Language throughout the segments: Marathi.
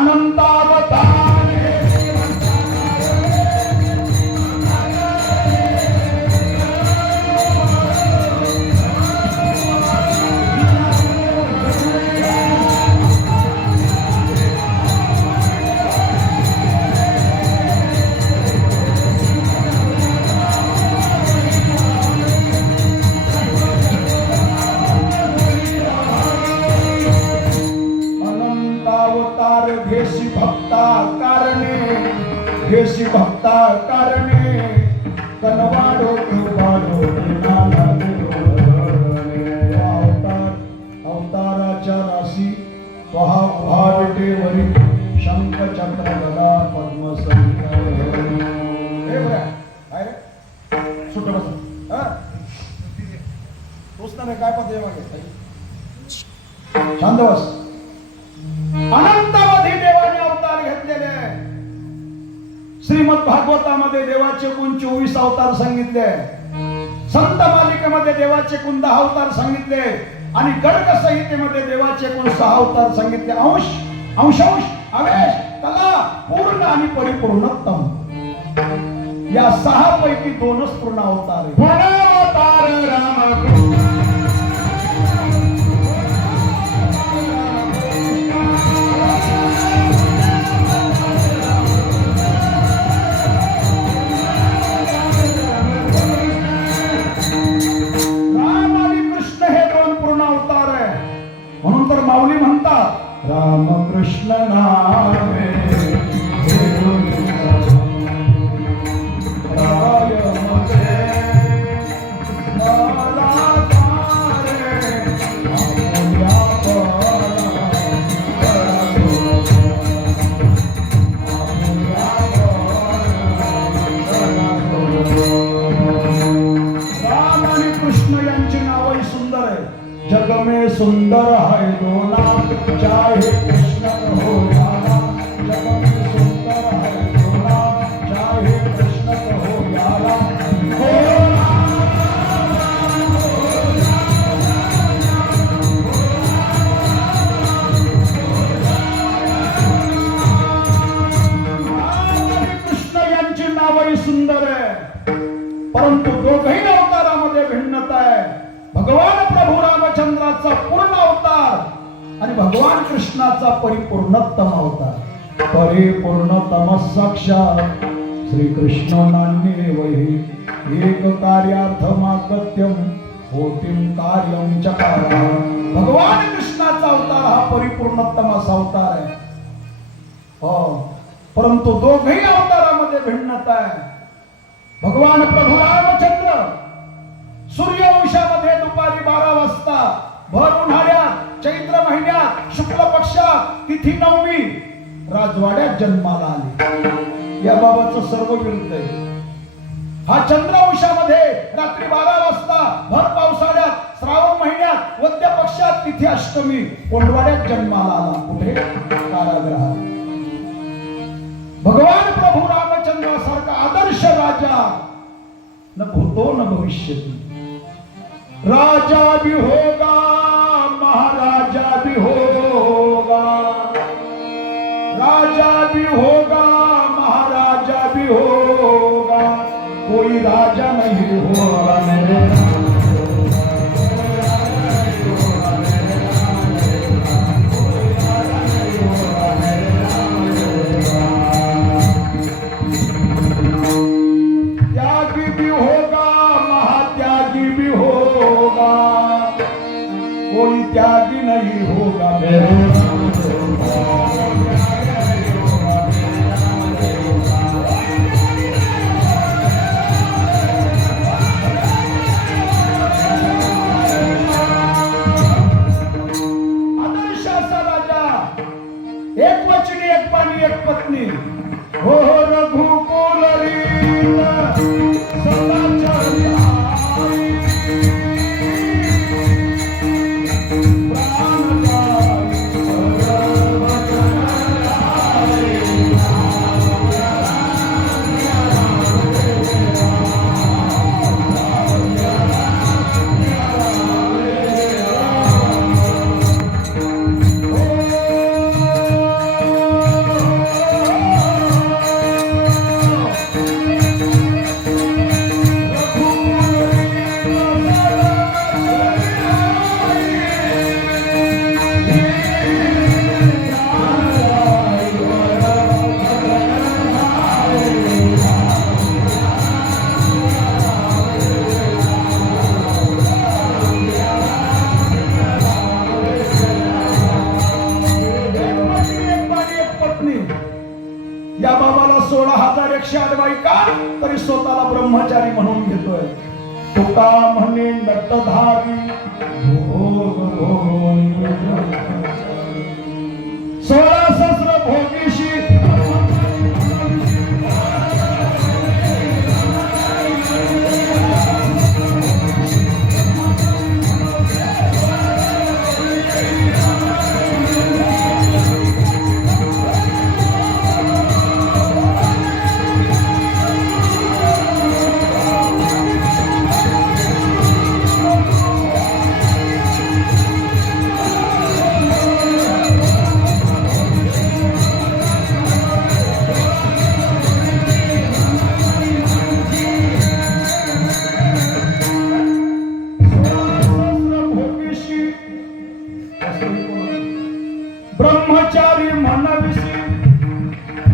अनंतावतार भेशी भक्ता कारणे कनवाडो कृपाडो अवताराच्या राशी पहा भावटेवरी शंख चक्र गदा पद्म सुट बस तोच ना काय पदे मागे शांत बस. अनंतावधी देवाने अवतार घेतलेले आहे. श्रीमद भागवतामध्ये देवाचे एकूण 24 अवतार सांगितले. संत मालिकेमध्ये देवाचे एकूण 10 अवतार सांगितले आणि गर्ग संहितेमध्ये देवाचे एकूण 6 अवतार सांगितले. अंश आवेश कला पूर्ण आणि परिपूर्णोत्तम या 6 पैकी 2च पूर्ण अवतार आहे. पूर्ण अवतार राम माऊली म्हणतात राम कृष्ण नामे राम आणि कृष्ण यांची नावही सुंदर आहे. जग में सुंदर है दो नाम चाहे कृष्ण हो या राम. जग में सुंदर है दो नाम चाहे कृष्ण हो या राम. कृष्ण यांची नावही सुंदर आहे परंतु दोघही अवतारामध्ये भिन्नता आहे. भगवान प्रभू रामचंद्राचा पूर्ण अवतार आणि भगवान कृष्णाचा परिपूर्णतम अवतार. परिपूर्णतम साक्षात श्री कृष्ण नान्ये वही एक कार्यार्थमागत्यम कोटिम कार्यम चकार. भगवान कृष्णाचा अवतार हा परिपूर्णतम असा अवतार आहे. हो परंतु दोघही अवतारामध्ये भिन्नता आहे. भगवान प्रभू रामचंद्र सूर्यवंशामध्ये दुपारी 12 वाजता भर उन्हाळ्यात चैत्र महिन्यात शुक्ल पक्षात तिथी नवमी राजवाड्यात जन्माला आले. याबाबतचं सर्व विरुद्ध आहे. हा चंद्रवंशामध्ये रात्री 12 वाजता भर पावसाळ्यात श्रावण महिन्यात वद्य पक्षात तिथी अष्टमी कोंडवाड्यात जन्माला आला. कुठे? कारागृहात. भगवान प्रभू रामचंद्रासारखा आदर्श राजा न भूतो न भविष्यति. राजा भी होगा महाराजा भी होगा. राजा भी होगा महाराजा भी होगा. कोई राजा नहीं होगा मेरे त्यागी भी होगा महात्यागी भी होगा. कोई त्यागी नहीं होगा मेरे आदर्शाचा राजा. एक वचनी एक पाणी एक पत्नी. हो रघुकुल रीत सदाचारी आई. प्राण स्वतःला ब्रह्मचारी म्हणून घेतोय. तुका म्हणे नटधारी भोग भोग 16 सहस्र भोगीशी ब्रह्मचारी म्हणविसी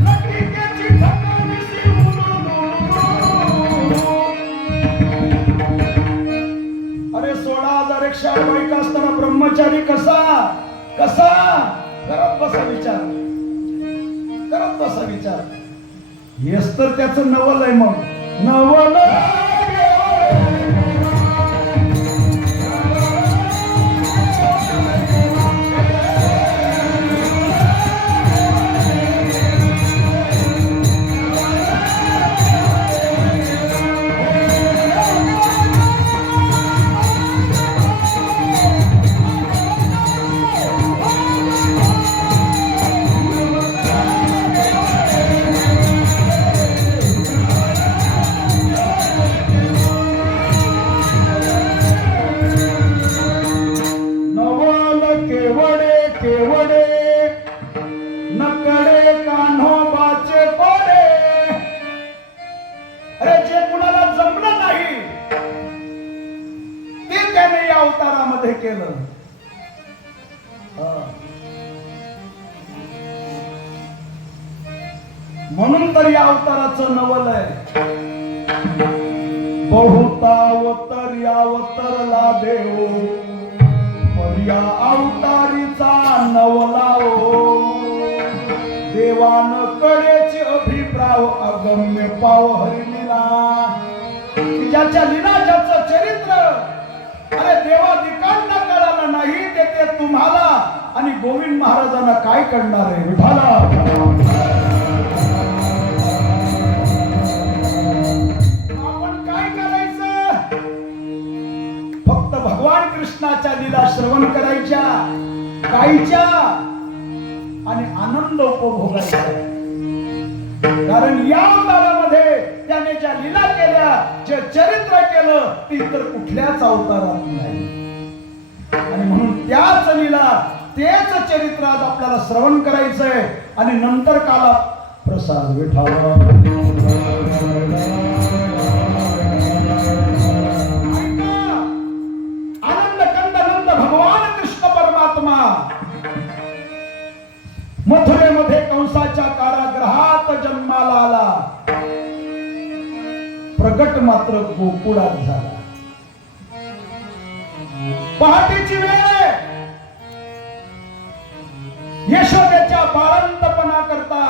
लटिकेची ठकाविसी अरे 16,108 बायका असताना ब्रह्मचारी कसा कसा करत बसा विचार, करत बसा विचार. हेच तर त्याचं नवल आहे. मग नवल नकडे कान्होबाचे कोडे. अरे जे कुणाला जमलं नाही ते त्याने या अवतारामध्ये केलं. म्हणून तर या अवताराचं नवल आहे. बहुतावतर यावतरला देव या अवतारीचा नवलाओ. देवान कडेचे अभिप्राव अगम्य पाव हरिलीला. ज्याच्या लीला ज्याचं चरित्र अरे देवादिकांना कळालं नाही ते तुम्हाला आणि गोविंद महाराजांना काय कळणार आहे. विठाला आपण काय करायचं, फक्त भगवान कृष्णाच्या लीला श्रवण करायच्या, गायच्या आणि आनंद उपभोगायचा. कारण या अवतारामध्ये त्याने ज्या लीला केल्या, जे चरित्र केलं ते इतर कुठल्याच अवतारात नाही. आणि म्हणून त्याच लीला तेच चरित्र आज आपल्याला श्रवण करायचंय आणि नंतर काला प्रसाद. विठाला मथुरेमध्ये कंसाच्या कारागृहात जन्माला आला, प्रगट मात्र गोकुळात झाला. पहाटेची वेळ यशोदेच्या बाळंतपणा करता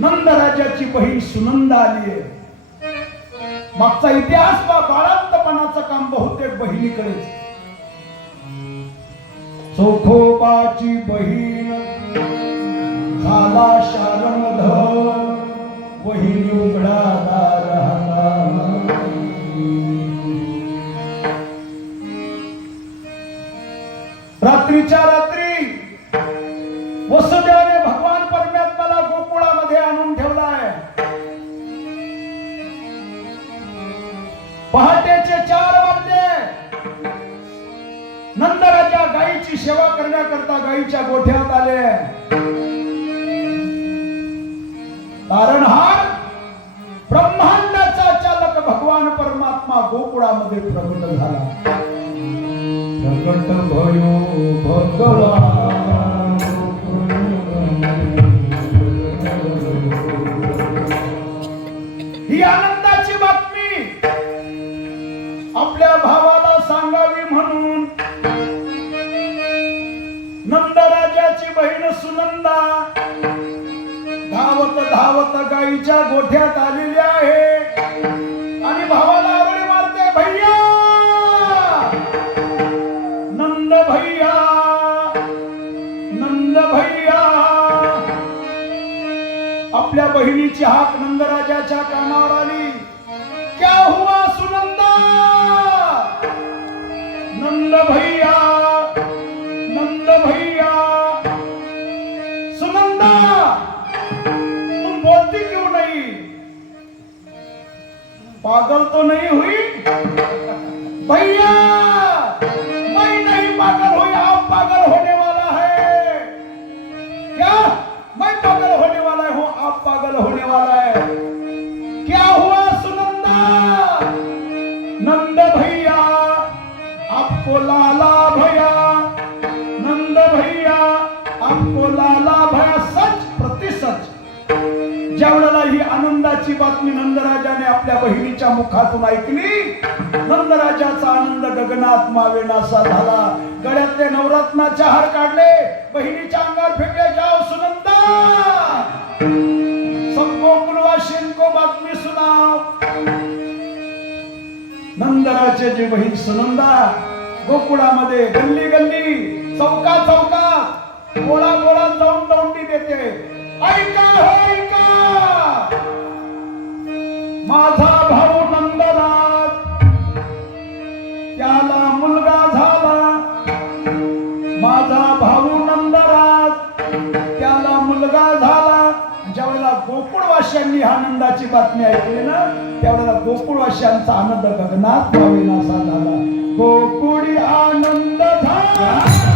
नंदराजाची बहीण सुनंदा आली. मागचा इतिहास पहा, बाळंतपणाचं काम बहुतेक बहिणीकडेच. चोखोबाची बहीण झाला शारंगधर, बहिणी उघडा राहता. रात्रीच्या रात्री वसुदेवाने भगवान परमात्म्याला गोकुळामध्ये आणून ठेवलाय. पहाटेचे 4 वाजले. नंदराजा गायीची सेवा करण्याकरता गायीच्या गोठ्यात आले. तारणहार ब्रह्मांडाचा चालक भगवान परमात्मा गोकुळामध्ये प्रगट झाला. प्रगट भयो भगवान. ही आनंदाची बातमी आपल्या भावाला सांगावी म्हणून नंदराजाची बहीण सुनंदा धावत धावत गायीच्या गोठ्यात आलेली बहिणीची हाक नंदराजाच्या कानावर आली. क्या हुआ सुनंदा? नंद भैया, नंद भैया. सुनंदा, तुम बोलती क्यों नहीं? पागल तो नहीं हुई? भैया, मैं नहीं पागल हुई, आप पागल होने वाला है. क्या? मैं पागल होने वाला हूं, आप पागल होने वाला है. क्या हुआ सुनंदा? नंद भैया आपको लाला भैया, नंद भैया आपको लाला भैया. सच प्रतिसच. ज्या वेळेला ही आनंदाची बातमी नंदराजाने आपल्या बहिणीच्या मुखातून ऐकली, नंदराजाचा आनंद गगनात मावेनासा झाला. गळ्यातले नवरत्नाचे हार काढले, बहिणीच्या अंगावर फेकले. जाओ सुनंदा, सबको कुलवासियों को बातमी सुनाओ. नंदराजाची बहीण सुनंदा गोकुळामध्ये गल्ली गल्ली, चौका चौकात, बोळा बोळा जाऊन दौंडी देते. ऐका हो ऐका, माझा भाऊ नंदराज, त्याला मुलगा झाला. माझा भाऊ नंदराज, त्याला मुलगा झाला. ज्यावेळेला गोकुळवासियांनी आनंदाची बातमी ऐकली ना, त्यावेळेला गोकुळवासियांचा आनंद गगनात मावेनासा झाला. गोकुळी आनंद झाला.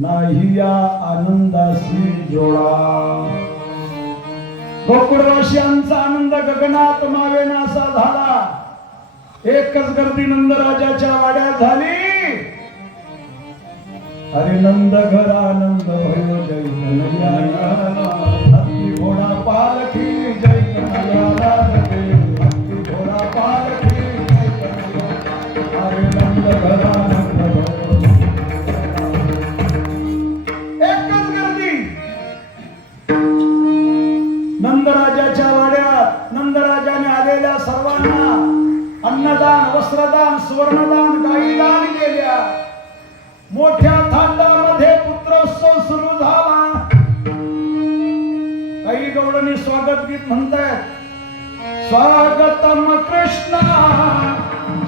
नाही या आनंदाशी जोडा. गोकुळवासियांचा आनंद गगनात मावेनासा झाला. एकच गर्दी नंदराजाच्या वाड्यात झाली. अरे नंद घर आनंद भयो जय कन्हैया, हत्ती घोडा पालखी जय कन्हैया, हत्ती घोडा पालखी जय कन्हैया. अरे नंद घर आनंद भयो. एकच गर्दी नंदराजाच्या वाड्यात. नंदराजाने आलेल्या सर्वांना अन्नदान, वस्त्रदान, सुवर्णदान, गाईदान केल्या. मोठ्या थाटामध्ये पुत्रोत्सव सुरू झाला. काही गवळणी स्वागत गीत म्हणतायत. स्वागतम कृष्णा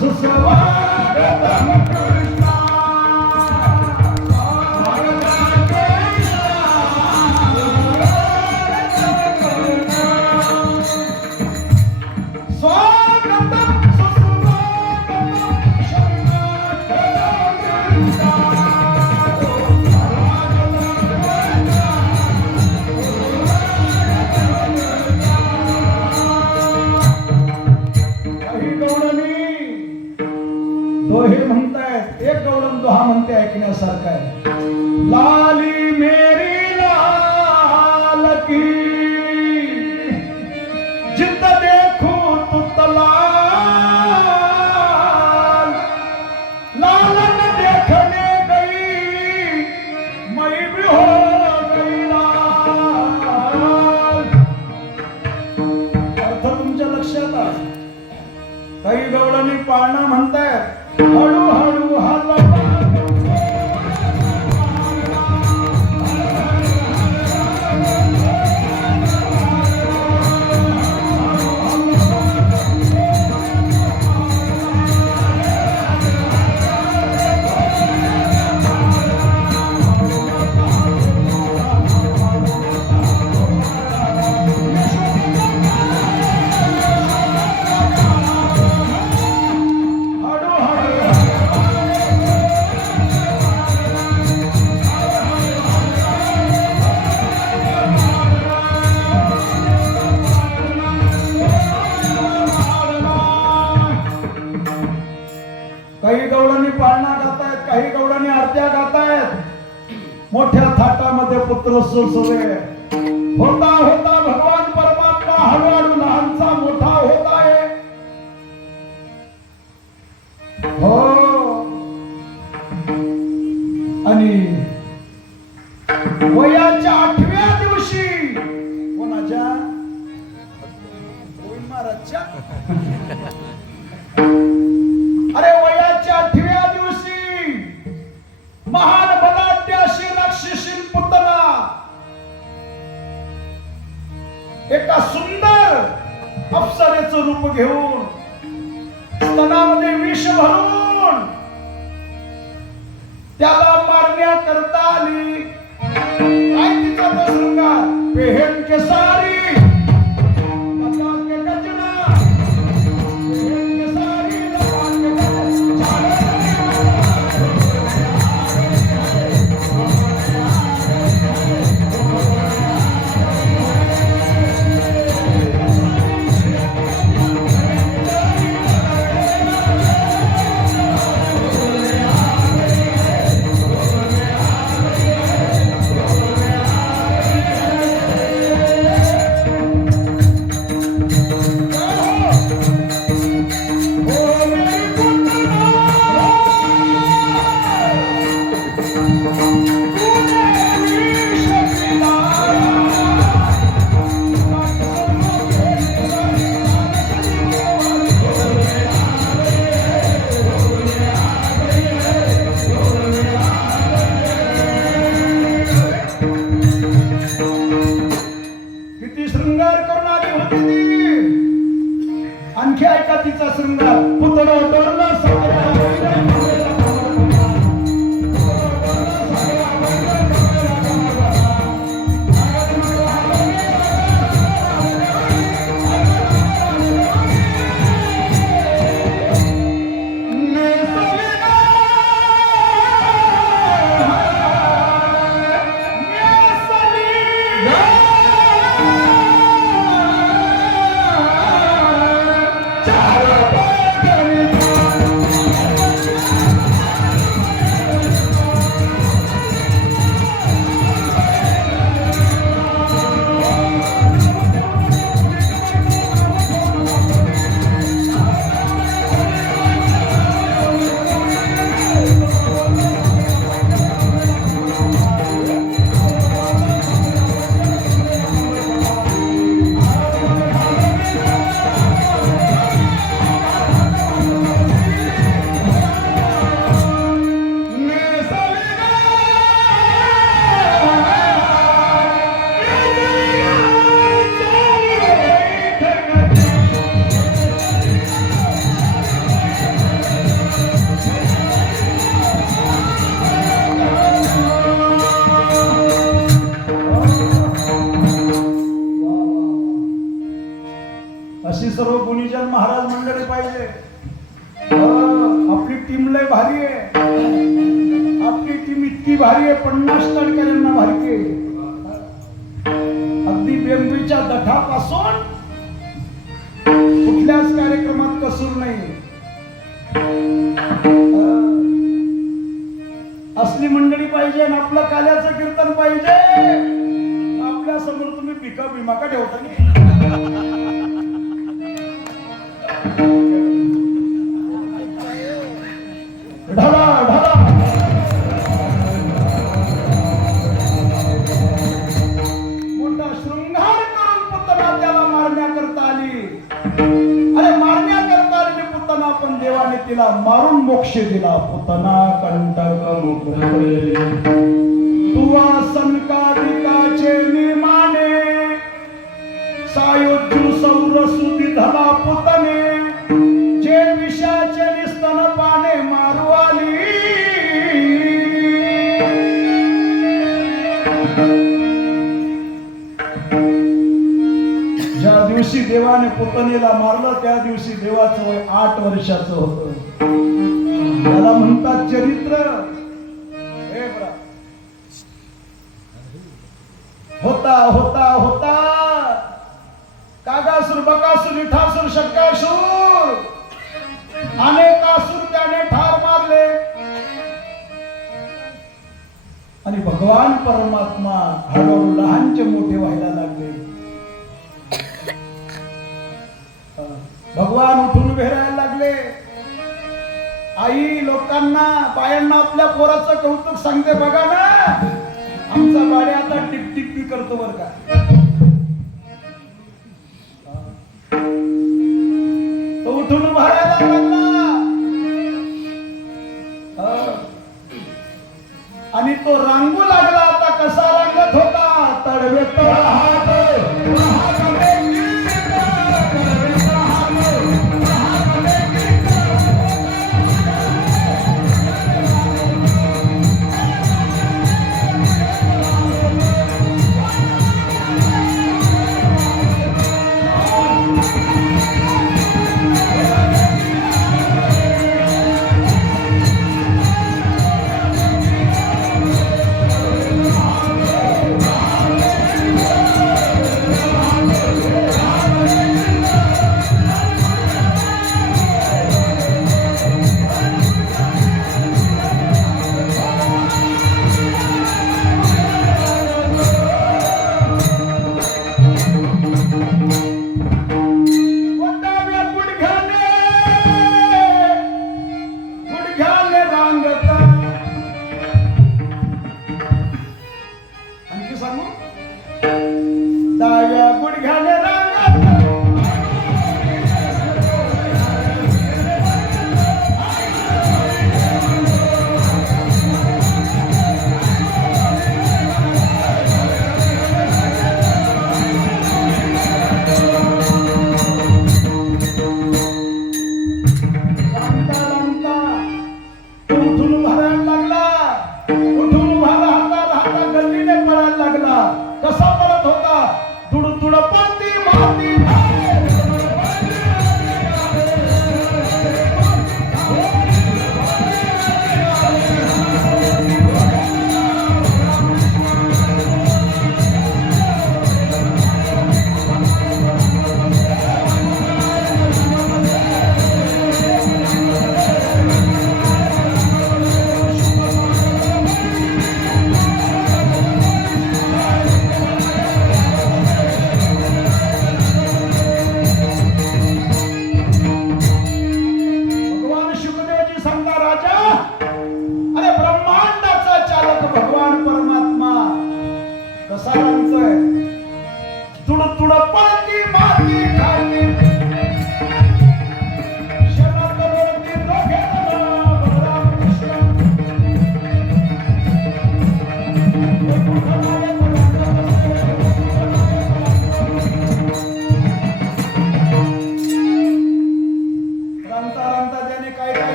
सुस्वागतम कृष्णा, दोहे म्हणतायत. एक गवळण दोहा म्हणते, ऐकण्यासारखा आहे. लाली मेरी लाल की जित देखो तुत लाल, लालन देखने गई मैं भी हो गई लाल. अर्थ तुमच्या लक्षात आहे. काही गवळणी पाळणा म्हणतायत. हळूहळू हलवा काही गवळणी पाळणा गातायत, काही गवळणी आरत्या गातायत. मोठ्या थाटामध्ये पुत्रोत्सव सुरू आहे. होता होता भगवान परमात्मा हळूहळू लहानचा मोठा होत आहे. हो, आणि वयाच्या 8व्या दिवशी कोणाच्या? गोविंद महाराजच्या. अरे वयाच्या 8व्या दिवशी महान बलाढ्य अशी राक्षसी पुतना एका सुंदर अप्सरेचं रूप घेऊन स्तनामध्ये विष भरून त्याला मारण्याकरता आली. काय तिचा तो शृंगार? पेहेन केसारी, भारी आहे, 50 तडकऱ्यांना भारी आहे. अगदी बेंबीच्या दठापासून कुठल्याच कार्यक्रमात कसूर नाही. असली मंडळी पाहिजे आणि आपलं काल्याचं कीर्तन पाहिजे. आपल्या समोर तुम्ही पिका बिमा का ठेवता नाही. ढला ढला मोठा शृंगार करून पुतना त्याला मारण्याकरता आली. अरे मारण्याकरता आलेली पुतना पण देवाने तिला मारून मोक्ष दिला. पुतना कंटक मुकुंदे तुवा सनकादिकाचे निमाने सायोज्जू सौरसुदी धला पुतने जे विषाचे निस्तन पाने मारू आली. ज्या दिवशी देवाने पुतनेला मारलं त्या दिवशी देवाचं वय 8 वर्षाचं होतं. त्याला म्हणतात चरित्र. हे बरा होता होता होता कागासूर बकासूर विठासूर शक्कासूर अनेकासूर त्याने ठार मारले आणि भगवान परमात्मा हळूहळू लहानचे मोठे व्हायला लागले. भगवान उठून उभे राहायला लागले. आई लोकांना बायांना आपल्या पोराचं कौतुक सांगते बघा ना, आमचा बाळे आता टिपटिपी करतो बर का. तो उठून उभा राहायला लागला आणि तो रांगू लागला. आता कसा रांगत होता. तडवे तळहात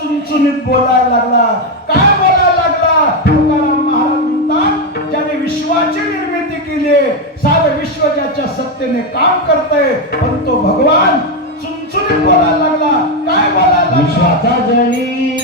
चुणचुणीत बोलायला लागला. काय बोलायला लागला? तुकाराम महाराज म्हणतात, ज्याने विश्वाची निर्मिती केली, सारे विश्व ज्याच्या सत्तेने काम करतंय, पण तो भगवान चुनचुनीत बोलायला लागला. काय बोलायला लागला? विश्वाचा जनी